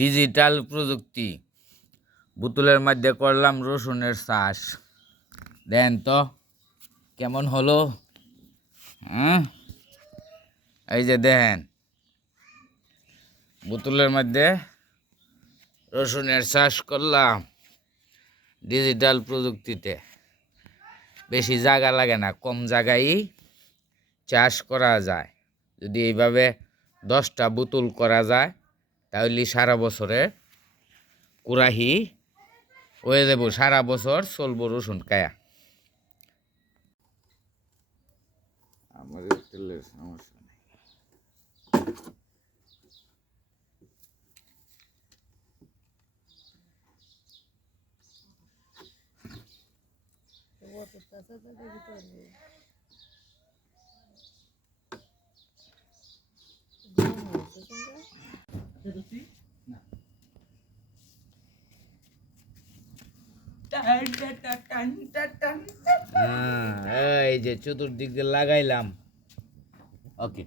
Digital প্রযুক্তি বোতলের মধ্যে করলাম রসুনের চাষ। দেন তো কেমন হলো। এই যে দেখেন, বোতলের মধ্যে রসুনের চাষ করলাম ডিজিটাল প্রযুক্তিতে। বেশি জায়গা লাগে না, কম জায়গায় চাষ করা যায়। যদি এইভাবে 10টা বোতল করা যায় তাহলে সারা বছরে কুড়াহি হয়ে যাব, সারা বছর চলবো রসুন কায়া। আমাদের তেলের সমস্যা নেই। এই যে চতুর্দিকে লাগাইলাম। ওকে।